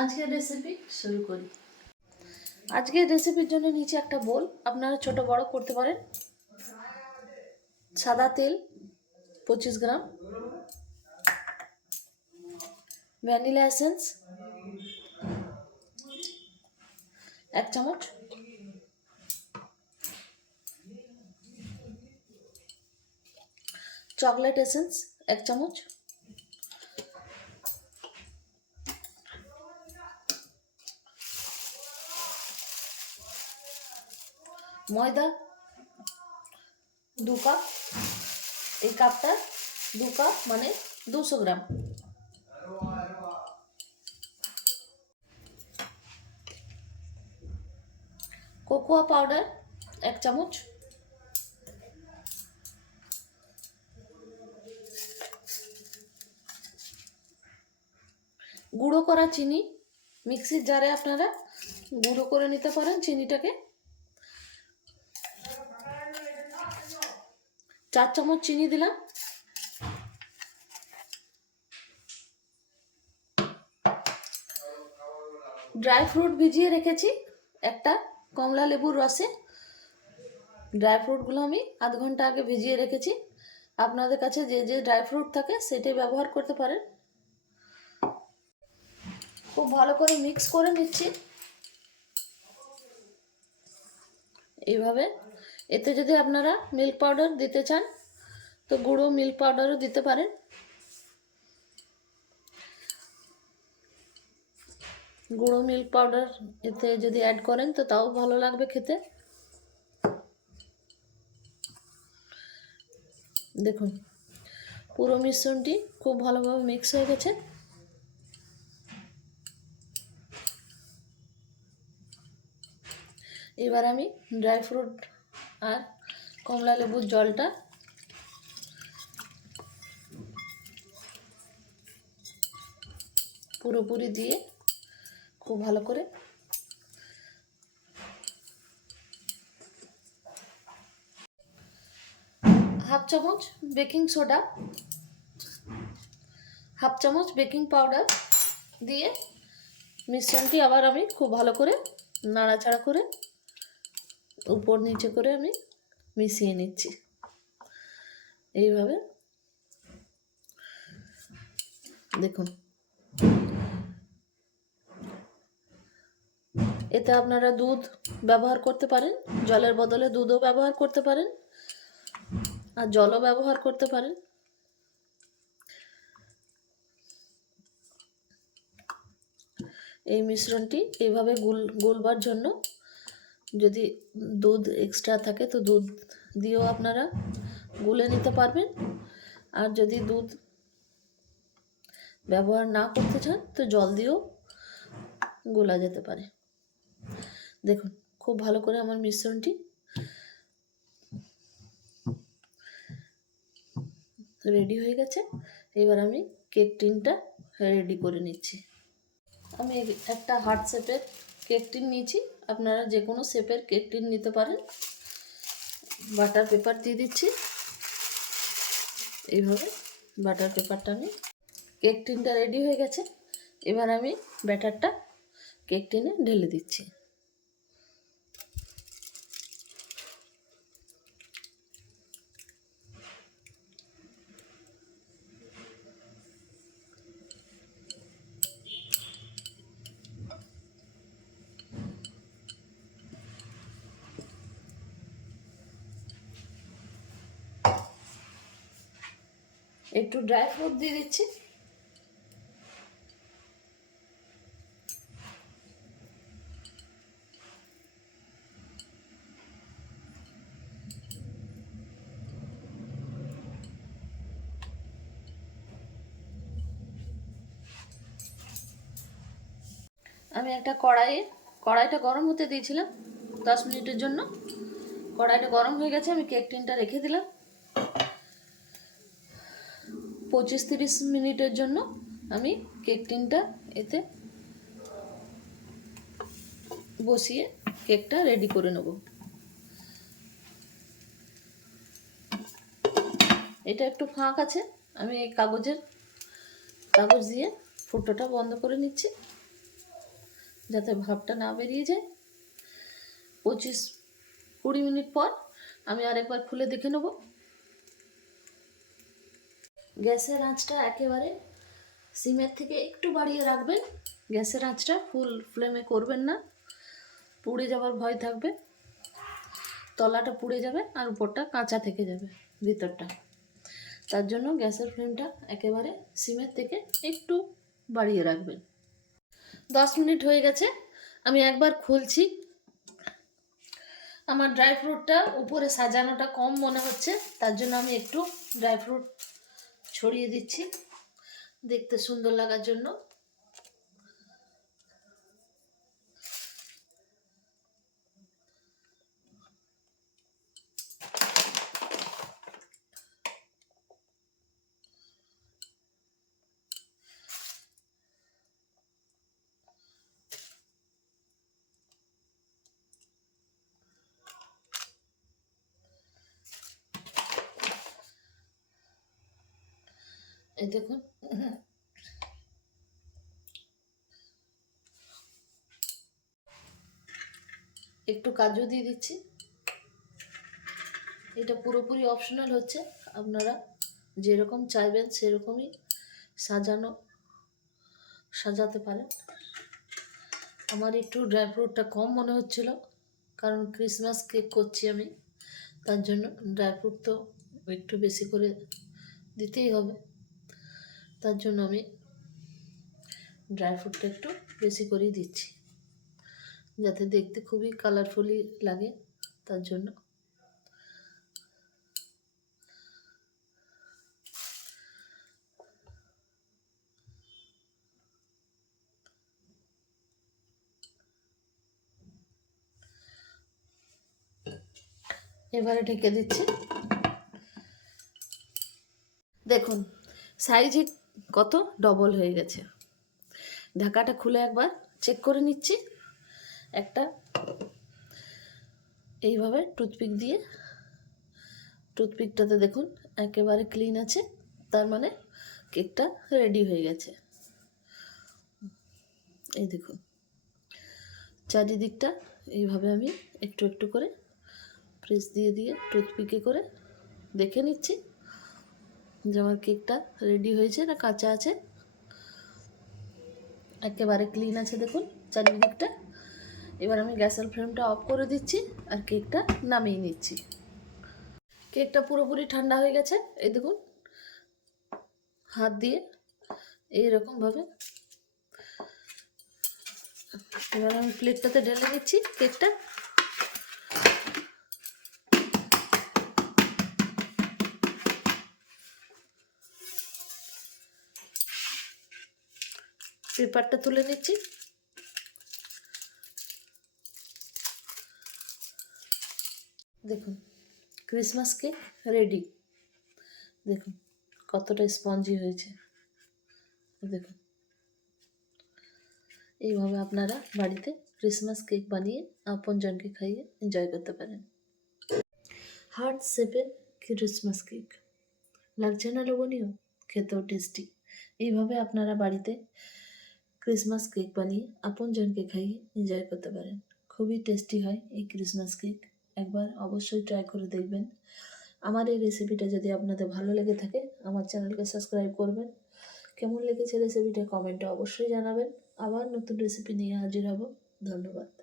আজকের রেসিপি শুরু করি। আজকের রেসিপির জন্য নিচে একটা বোল। আপনারা ছোট বড় করতে পারেন। সাদা তেল, পঁচিশ গ্রাম। Vanilla essence. এক চামচ। Chocolate essence. এক চামচ। ময়দা, দু কাপ, এই কাপটা দু কাপ মানে দুশো গ্রাম। কোকোয়া পাউডার এক চামচ। গুঁড়ো করা চিনি, মিক্সির জারে আপনারা গুঁড়ো করে নিতে পারেন চিনিটাকে। চার চামচ চিনি দিলাম। ড্রাই ফ্রুট ভিজিয়ে রেখেছি একটা কমলা লেবুর রসে। ড্রাই ফ্রুটগুলো আমি আধ ঘণ্টা আগে ভিজিয়ে রেখেছি। আপনাদের কাছে যে যে ড্রাই ফ্রুট থাকে সেটাই ব্যবহার করতে পারেন। খুব ভালো করে মিক্স করে নিচ্ছি। এইভাবে এতে যদি আপনারা মিল্ক পাউডার দিতে চান, তো গুঁড়ো মিল্ক পাউডারও দিতে পারেন। গুঁড়ো মিল্ক পাউডার এতে যদি অ্যাড করেন, তো তাও ভালো লাগবে খেতে। দেখুন, পুরো মিশ্রণটি খুব ভালোভাবে মিক্স হয়ে গেছে। এবার আমি ড্রাই ফ্রুট আর কমলা লেবুর জলটা। পুরোপুরি দিয়ে খুব ভালো করে হাফ চামচ বেকিং সোডা, হাফ চামচ বেকিং পাউডার দিয়ে মিশ্রণটি আবার আমি খুব ভালো করে নাড়াচাড়া করে উপর নিচে করে আমি মিশিয়ে নিচ্ছি। এইভাবে। দেখুন। এতে আপনারা দুধ ব্যবহার করতে পারেন, জলের বদলে দুধও ব্যবহার করতে পারেন, আর জলও ব্যবহার করতে পারেন। এই মিশ্রণটি এইভাবে গুল, গুলবার জন্য যদি দুধ এক্সট্রা থাকে তো দুধ দিয়েও আপনারা গুলে নিতে পারবেন। আর যদি দুধ ব্যবহার না করতে চান তো জল দিয়েও গোলা যেতে পারে। দেখুন, খুব ভালো করে আমার মিশ্রণটি রেডি হয়ে গেছে। এবার আমি কেক টিনটা রেডি করে নিচ্ছি। আমি একটা হার্ট কেক টিন নিয়েছি। আপনারা যে কোনো শেপের কেক টিন নিতে পারেন। বাটার পেপার দিয়ে দিচ্ছি। এইভাবে বাটার পেপারটা আমি কেক টিনটা রেডি হয়ে গেছে। এবার আমি ব্যাটারটা কেক টিনে ঢেলে দিচ্ছি। একটু ড্রাই ফ্রুট দিয়ে দিচ্ছি। আমি একটা কড়াইয়ে কড়াইটা গরম হতে দিয়েছিলাম দশ মিনিটের জন্য। কড়াইটা গরম হয়ে গেছে, আমি কেক টিনটা রেখে দিলাম। পঁচিশ তিরিশ মিনিটের জন্য আমি কেক টিনটা এতে বসিয়ে কেকটা রেডি করে নেব। এটা একটু ফাঁক আছে, আমি এই কাগজের কাগজ দিয়ে ফুটোটা বন্ধ করে নিচ্ছি, যাতে ভাবটা না বেরিয়ে যায়। পঁচিশ কুড়ি মিনিট পর আমি আরেকবার খুলে দেখে নেব। গ্যাসের আঁচটা একেবারে সিমের থেকে একটু বাড়িয়ে রাখবেন। গ্যাসের আঁচটা ফুল ফ্লেমে করবেন না। পুড়ে যাওয়ার ভয় থাকবে। তলাটা পুড়ে যাবে আর উপরটা কাঁচা থেকে যাবে ভিতরটা। তার জন্য গ্যাসের ফ্লেমটা একেবারে সিমের থেকে একটু বাড়িয়ে রাখবেন। দশ মিনিট হয়ে গেছে। আমি একবার খুলছি। আমার ড্রাই ফ্রুটটা উপরে সাজানোটা কম মনে হচ্ছে। তার জন্য আমি একটু ড্রাই ফ্রুট ছড়িয়ে দিচ্ছি। দেখতে সুন্দর লাগার জন্য। এই দেখুন। একটু কাজু দিয়ে দিচ্ছি। এটা পুরোপুরি অপশনাল হচ্ছে। আপনারা যেরকম চাইবেন সেরকমই সাজানো, সাজাতে পারেন। আমার একটু ড্রাই ফ্রুটটা কম মনে হচ্ছিল, কারণ ক্রিসমাস কেক করছি আমি। তার জন্য ড্রাই ফ্রুট তো একটু বেশি করে দিতেই হবে। তার জন্য আমি ড্রাই ফ্রুটটা একটু বেশি করেই দিচ্ছি। যাতে দেখতে খুবই কালারফুলি লাগে তার জন্য। এবারে ঢেকে দিচ্ছি। দেখুন সাইজে কত? ডবল হয়ে গেছে। ঢাকাটা খুলে একবার চেক করে নিচ্ছি। একটা এইভাবে টুথপিক দিয়ে টুথপিকটাতে দেখুন, একেবারে ক্লিন আছে। তার মানে কেকটা রেডি হয়ে গেছে। এই দেখুন, চারিদিকটা এইভাবে আমি একটু একটু করে প্রেস দিয়ে দিয়ে টুথপিকে করে দেখে নিচ্ছি। যে আমার কেকটা রেডি হয়েছে, না কাঁচা আছে? একেবারে ক্লিন আছে দেখুন চারিদিকটা। এবার আমি গ্যাসের ফ্লেমটা অফ করে দিচ্ছি আর কেকটা নামিয়ে নিচ্ছি। কেকটা পুরোপুরি ঠান্ডা হয়ে গেছে, এই দেখুন। হাত দিয়ে এইরকমভাবে। এবার আমি প্লেটটাতে ঢেলে নিচ্ছি কেকটা। পেপারটা তুলে নিচ্ছি। দেখুন ক্রিসমাস কেক রেডি দেখুন, কতটা স্পঞ্জি হয়েছে। দেখুন, এইভাবে আপনারা বাড়িতে ক্রিসমাস কেক বানিয়ে আপনজনকে খাইয়ে এনজয় করতে পারেন। হার্ট শেপের ক্রিসমাস কেক লাগছে না লোভনীয়? খেতেও টেস্টি এইভাবে আপনারা বাড়িতে ক্রিসমাস কেক বানিয়ে আপনজনকে খাইয়ে এনজয় করতে পারেন। খুবই টেস্টি হয় এই ক্রিসমাস কেক একবার অবশ্যই ট্রাই করে দেখবেন। আমার এই রেসিপিটা যদি আপনাদের ভালো লেগে থাকে, আমার চ্যানেলকে সাবস্ক্রাইব করবেন। কেমন লেগেছে রেসিপিটা কমেন্টে অবশ্যই জানাবেন। আবার নতুন রেসিপি নিয়ে হাজির হব। ধন্যবাদ।